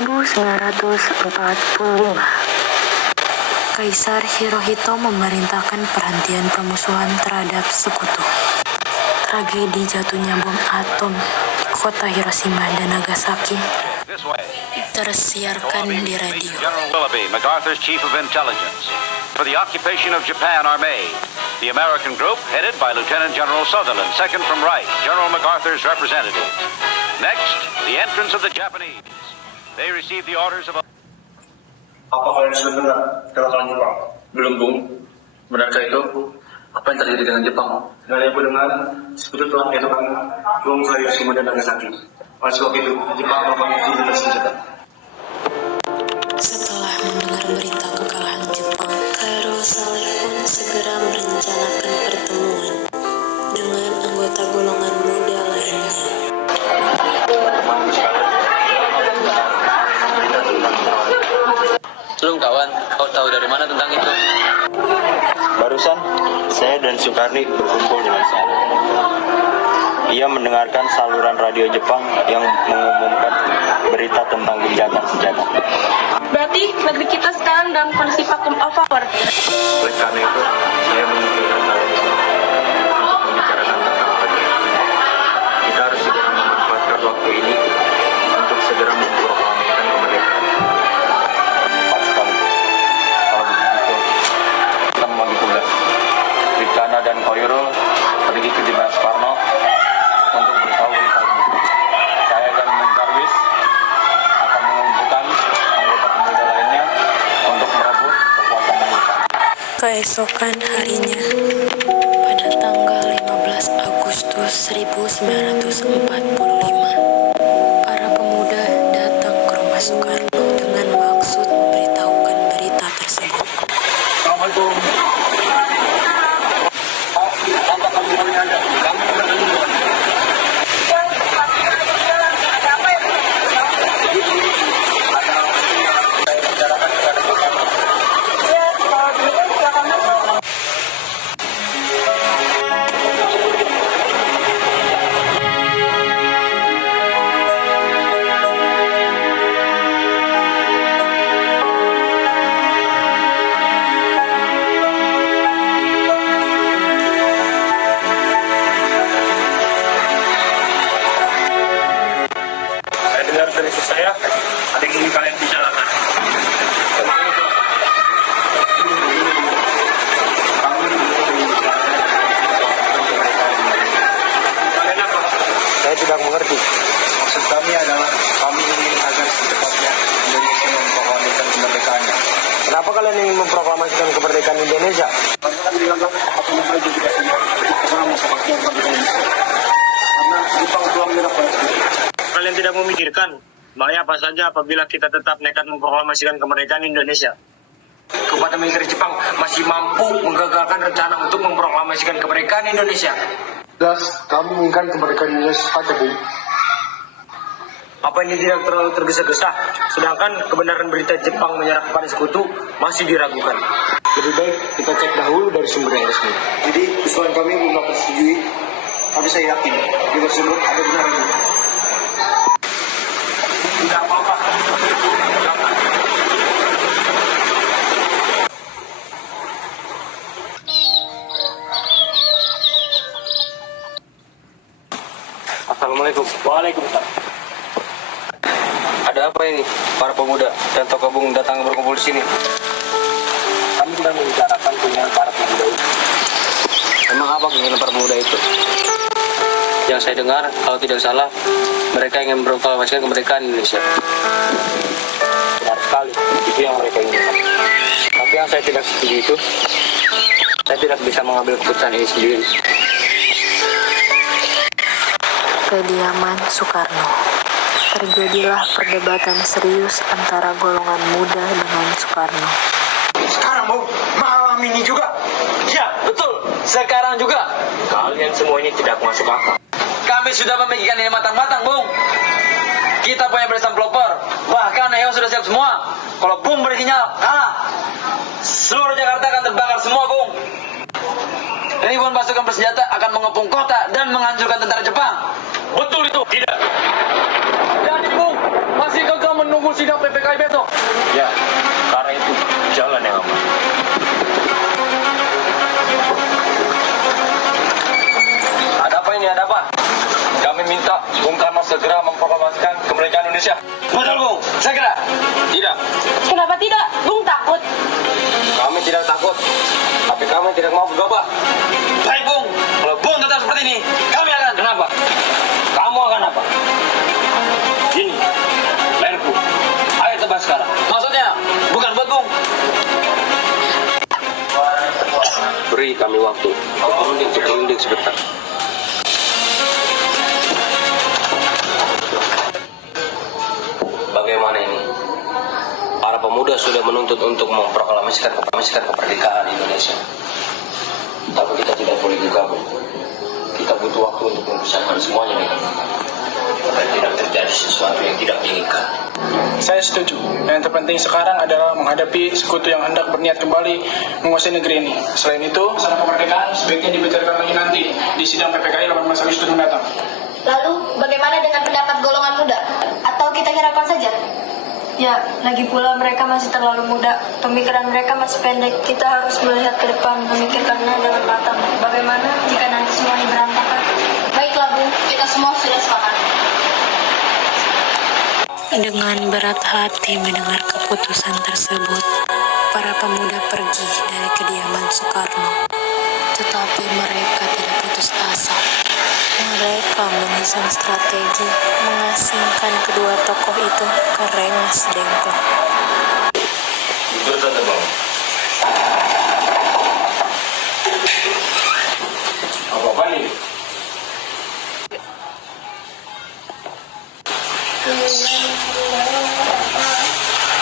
1945. Kaisar Hirohito memerintahkan perhentian permusuhan terhadap sekutu. Tragedi jatuhnya bom atom di kota Hiroshima dan Nagasaki tersiarkan di radio. General Willoughby, MacArthur's chief of intelligence. For the occupation of Japan are made. The American group, headed by Lieutenant General Sutherland, second from right, General MacArthur's representative. Next, the entrance of the Japanese. They receive the orders of... Apa kalian sudah dengar kekalahan Jepang? Belum, Bung. Benarkah itu? Apa yang terjadi dengan Jepang? Dari yang aku dengar, sekutu telah menyatukan bom ke Hiroshima dan Nagasaki. Oleh sebab itu, Jepang melakukan aktivitas senjata. Setelah mendengar berita kekalahan Jepang, Kairo Saleh pun segera merencanakan pertemuan dengan anggota golongan muda lainnya. Belum kawan, kau tahu dari mana tentang itu? Barusan, saya dan Sukarni berkumpul dengan Saleh. Ia mendengarkan saluran radio Jepang yang mengumumkan berita tentang gencatan senjata. Berarti negeri kita sekarang dalam kondisi vacuum of power. Oleh karena itu, saya mengumpulkan kalian semua untuk membicarakan tentang kepentingan. Kita harus segera memanfaatkan waktu ini untuk segera memproklamasikan kemerdekaan. Pas sekali. Kalau begitu, kita membagi tugas. Rikana dan Koyuro pergi ke Dinas Soekarno untuk beritahu berita ini. Saya dan Mendarwis akan mengumpulkan anggota pemuda lainnya untuk merebut kekuasaan Jepang. Keesokan harinya, pada tanggal 15 Agustus 1945, para pemuda datang ke rumah Soekarno dengan maksud memberitahukan berita tersebut. Assalamualaikum. Apa kamu melihat? Kamu berdua. Dari saya, ada yang ingin kalian bicarakan. Kalian apa? Saya tidak mengerti. Maksud kami adalah kami ingin agar secepatnya Indonesia memproklamasikan kemerdekaannya. Kenapa kalian ingin memproklamasikan kemerdekaan Indonesia? Karena kan dianggap apa mereka juga punya orang seperti Indonesia. Karena Jepang telah menyerah Palestina. Kalian tidak memikirkan bahaya apa saja apabila kita tetap nekat memproklamasikan kemerdekaan Indonesia. Kekuatan militer Jepang masih mampu menggagalkan rencana untuk memproklamasikan kemerdekaan Indonesia. Jelas, kami menginginkan kemerdekaan Indonesia secepatnya, Bung. Apa ini tidak terlalu tergesa-gesa? Sedangkan kebenaran berita Jepang menyerah kepada sekutu masih diragukan. Lebih baik kita cek dahulu dari sumber yang resmi. Jadi usulan kami belum dapat disetujui, tapi saya yakin di tersebut ada benarnya. Tidak apa-apa. Assalamualaikum. Waalaikumsalam. Ada apa ini? Para pemuda dan tokoh Bung datang berkumpul di sini. Kami sedang membicarakan keinginan para pemuda itu. Memang apa keinginan para pemuda itu? Yang saya dengar, kalau tidak salah, mereka ingin memproklamasikan kemerdekaan Indonesia. Benar sekali, itu yang mereka inginkan. Tapi yang saya tidak setuju itu, saya tidak bisa mengambil keputusan ini sendiri. Kediaman Soekarno. Terjadilah perdebatan serius antara golongan muda dengan Soekarno. Sekarang mau malam ini juga? Ya, betul. Sekarang juga. Kalian semua ini tidak masuk akal. Kami sudah memikirkan ini matang-matang, Bung. Kita punya barisan pelopor. Bahkan Neo sudah siap semua. Kalau Bung beri sinyal, kalah. Seluruh Jakarta akan terbakar semua, Bung. Ribuan pasukan bersenjata akan mengepung kota dan menghancurkan tentara Jepang. Betul itu. Tidak. Jadi, Bung, masih gagal menunggu sidang PPKI besok. Ya, karena itu jalan yang aman. Ada apa ini? Ada apa? Kami minta Bung Karno segera memproklamasikan kemerdekaan Indonesia. Betul, Bung. Segera. Tidak, Kenapa tidak? Bung takut. kami tidak takut. Tapi kami tidak mau gegabah. Baik, Bung. Kalau Bung tetap seperti ini, kami akan. Kenapa? Kamu akan apa? Ini, leherku. Ayo tebas sekarang. Maksudnya, bukan buat Bung. Beri kami waktu untuk berunding sebentar. Bagaimana ini? Para pemuda sudah menuntut untuk memproklamasikan kemerdekaan Indonesia. Tapi kita tidak boleh gegabah. Kita butuh waktu untuk membicarakan semuanya dengan agar tidak terjadi sesuatu yang tidak diinginkan. Saya setuju. Yang terpenting sekarang adalah menghadapi sekutu yang hendak berniat kembali menguasai negeri ini. Selain itu, masalah kemerdekaan sebaiknya dibicarakan lagi nanti di sidang PPKI 18 Agustus mendatang. Lalu, bagaimana dengan pendapat golongan muda? Atau kita hiraukan saja? Ya, lagi pula mereka masih terlalu muda. Pemikiran mereka masih pendek. Kita harus melihat ke depan, memikirkannya dengan matang. Bagaimana jika nanti semuanya berantakan? Baiklah, Bu. Kita semua sudah sepakat. Dengan berat hati mendengar keputusan tersebut, para pemuda pergi dari kediaman Soekarno. Tetapi mereka tidak putus asa. Mereka menyusun strategi mengasingkan kedua tokoh itu ke Rengas Dengklok. Jujur saja, Bang. Apa ini?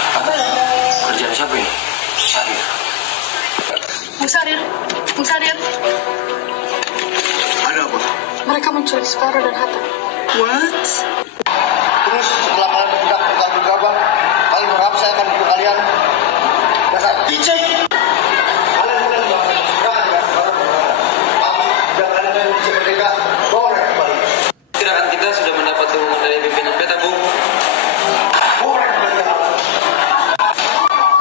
Kerjaan siapa ini? Syahrir. Bung Sadir, Ada apa? mereka menculik Soekarno dan Hatta. What? Terus setelah kalian bertindak gegabah, kalian berharap saya akan dukung kalian. Dasar picik. Kalian bukan jangan ya, tapi jika kalian ingin bisa merdeka, bawa mereka kembali. Gerakan kita sudah mendapat dukungan dari pimpinan PETA, Bung. Bawa mereka kembali ke alam.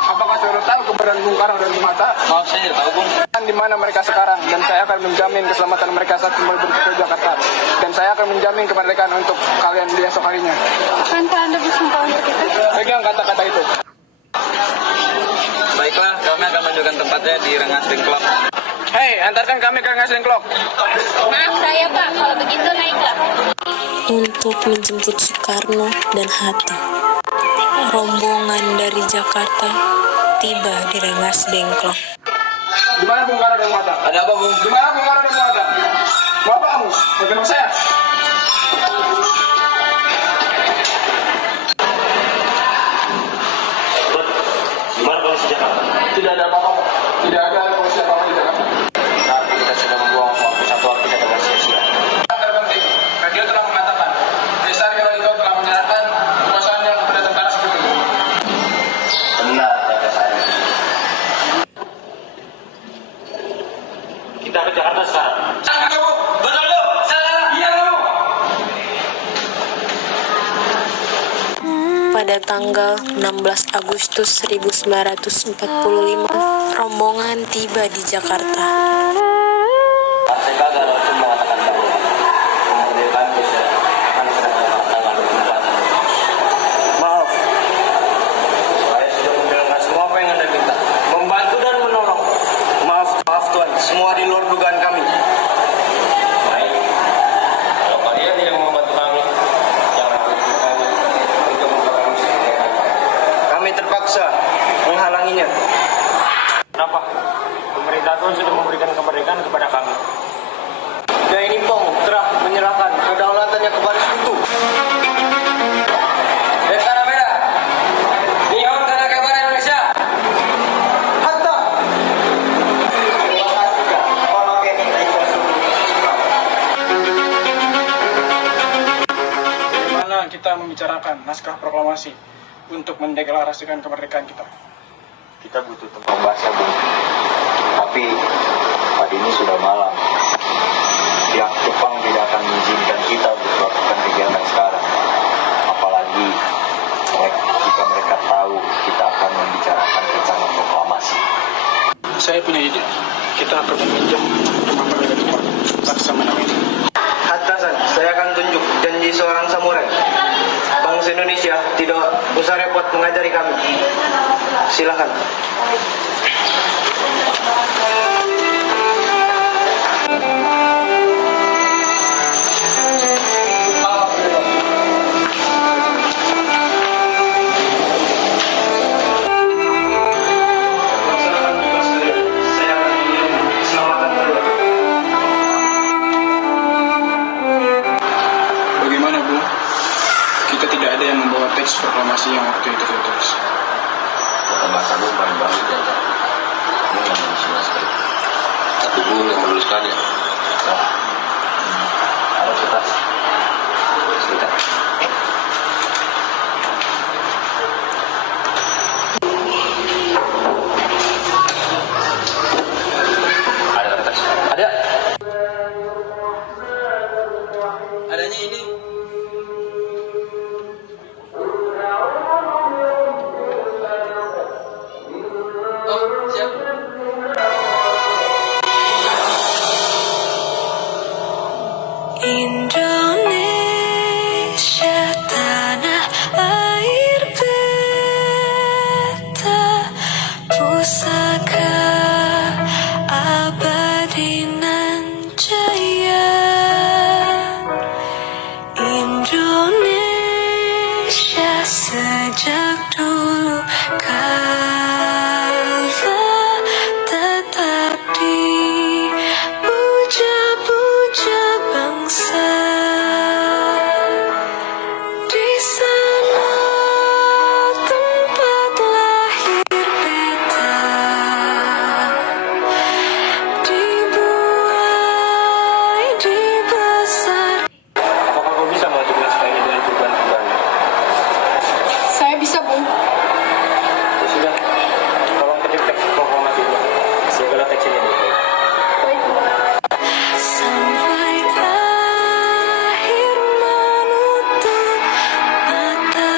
Apakah saudara tahu keberadaan Bung Karno dan Bung Hatta? Maaf, saya tidak tahu, Bung. Di mana mereka sekarang, dan saya akan menjamin keselamatan mereka saat kembali ke Jakarta. Dan saya akan menjamin kemerdekaan untuk kalian di esok harinya. Bukankah Anda bersumpah untuk kita? Pegang kata-kata itu. Baiklah, kami akan menunjukkan tempatnya di Rengas Dengklok. Hei, antarkan kami ke Rengas Dengklok. Maaf saya, Pak. Kalau begitu, naiklah. Untuk menjemput Soekarno dan Hatta, rombongan dari Jakarta tiba di Rengas Dengklok. Di mana Bung Karno dan Bung Hatta? Ada apa, Bung? Di mana Bung Karno dan Bung Hatta? Mau apa kamu? Bagaimana saya? Gimana polisi Jakarta? Tidak ada apa-apa. Tidak ada polisi apa-apa di Jakarta. Saat kita sudah membuang waktu satu hari kita dengan sia-sia. Yang terpenting, radio telah mengatakan Besar Heroiko telah menyerahkan kekuasaannya kepada tentara sekutu. Benar kata saya. Kita ke Jakarta sekarang. Betul, Bung. Salah. Iya, Bung. Pada tanggal 16 Agustus 1945, rombongan tiba di Jakarta. Partai gagal untuk mengatakan bahwa kemerdekaan bisa akan terdapat tanggal 24. Maaf. Saya sudah menjalankan semua apa yang Anda minta. Membantu dan menolong. Maaf Tuhan. Semua di luar dugaan kami. Baik, kalau kalian tidak membantu kami, jangan ikut kami untuk memproklamasi kemerdekaan. Kami terpaksa menghalanginya. Kenapa? Pemerintah Tuhan sudah memberikan kemerdekaan kepada kami. Dan ini Pong telah menyerahkan kedaulatannya kepada sekutu. Desa Merah. Nihon Tanda Kebaran Indonesia. Hatta. Bagaimana kita membicarakan naskah proklamasi untuk mendeklarasikan kemerdekaan kita? Kita butuh tempat membaca, Bung. Tapi hari ini sudah malam. Pihak Jepang tidak akan mengizinkan kita untuk melakukan kegiatan sekarang. Apalagi jika mereka tahu kita akan membicarakan rencana proklamasi. Saya punya ide. Kita akan meminjam rumah warga Jepang Laksamana ini. Atasan, saya akan tunjuk janji seorang samurai. Bangsa Indonesia tidak usah repot mengajari kami. Silakan. Bagaimana, Bu? Kita tidak ada yang membawa teks proklamasi yang waktu itu tertulis. Bahasa Bu paling bagus di antara Bu yang menulisnya sekali. Tapi Bu yang menuliskannya. Ada kertas. Sebentar. Ada kertas. Ada. Adanya ini. Oh, siap. Indonesia tanah air beta, pusaka abadi nan jaya. Indonesia sejak dulu kala tetap dipuja-puja bangsa. Di sana tempat lahir beta, dibuai, dibesar. Apakah kau bisa menjelaskan ini dengan perubahan-perubahan? Saya bisa, Bung. Ya sudah, tolong ketik teks proklamasi itu. Segala teks ini baik-baik. Baik, Bung. Sampai akhir menutup mata.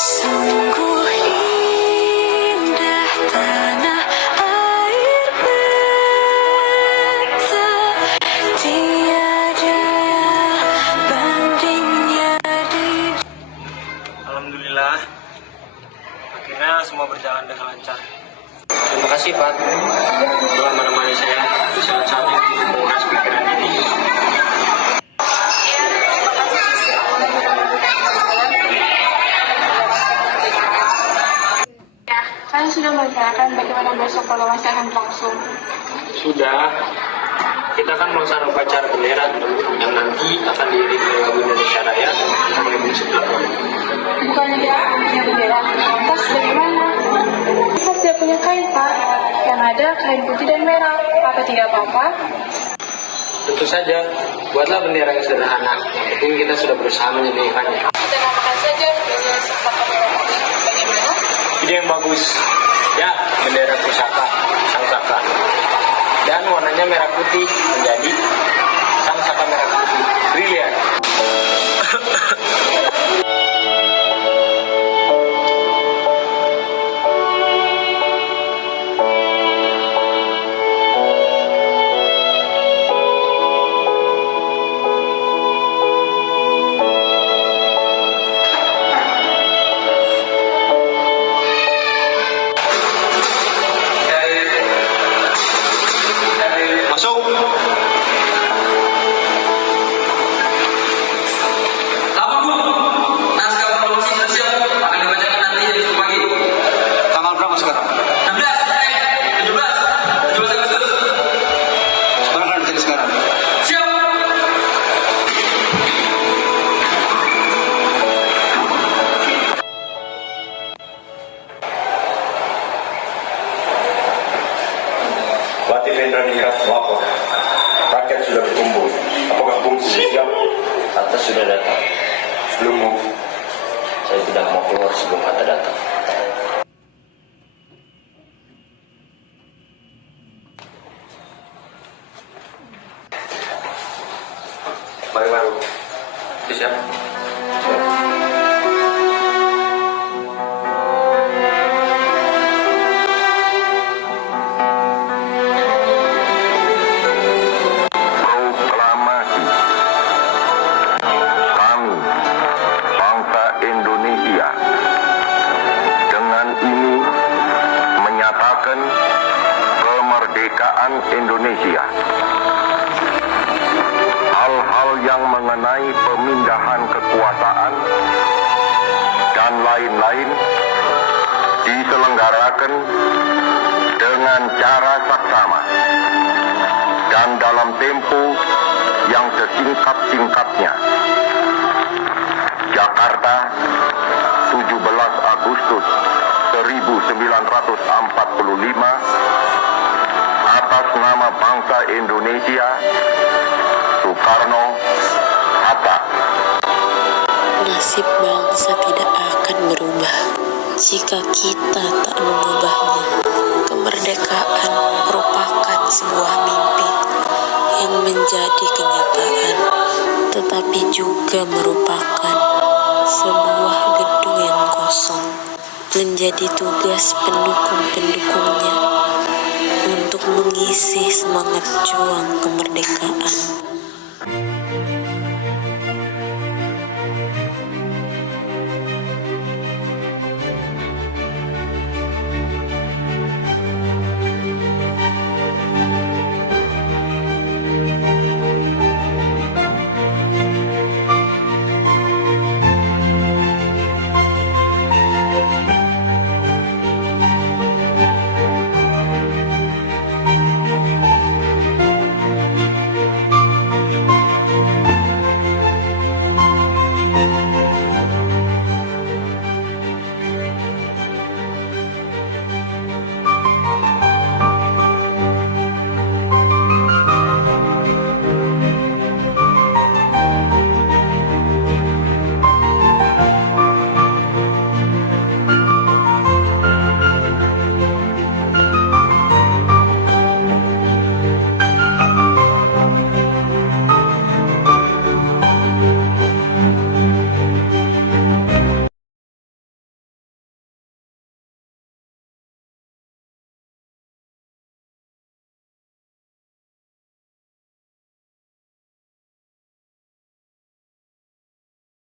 Sungguh indah tanah air beta, tiada bandingnya di. Alhamdulillah, akhirnya semua berjalan dengan lancar. Terima kasih, Pak, telah menemani saya di saat-saat ini menguras pikiran ini. Ya, kalian sudah merencanakan bagaimana besok proklamasi akan berlangsung. Sudah, kita akan melaksanakan upacara bendera yang nanti akan diiringi oleh lagu Indonesia Raya sebagai musik belakang. Bukannya dia punya bendera, lantas bagaimana? Kita tidak punya kain, Pak. Yang ada kain putih dan merah. Apa tidak apa-apa? Tentu saja, buatlah bendera yang sederhana. Yang penting kita sudah berusaha menyediakannya. Kita namakan saja bendera Pusaka Merah Putih. Bagaimana? Ide yang bagus. Ya, bendera pusaka, sang saka. Dan warnanya merah putih menjadi sang saka merah putih. Brilian. Masuk. Apa, Bu? Naskah proklamasi sudah siap. Akan dibacakan nanti jam 10 pagi. Tanggal berapa sekarang? 17 Agustus. Sekarang kan sekarang. Siap. Bupati Vendra Ningrat melapor. Rakyat sudah berkumpul. Apakah Bung sudah siap? Hatta sudah datang. Belum, Bu. Saya tidak mau keluar sebelum Hatta datang. baru-baru. Siap? Proklamasi. Kami, bangsa Indonesia, dengan ini menyatakan kemerdekaan Indonesia. Hal-hal yang mengenai pemindahan kekuasaan dan lain-lain diselenggarakan dengan cara saksama dan dalam tempo yang sesingkat-singkatnya. Jakarta, 17 Agustus 1945, atas nama bangsa Indonesia, Soekarno, Hatta. Nasib bangsa tidak akan berubah jika kita tak mengubahnya. Kemerdekaan merupakan sebuah mimpi yang menjadi kenyataan, tetapi juga merupakan sebuah gedung yang kosong, menjadi tugas pendukung-pendukungnya untuk mengisi semangat juang kemerdekaan.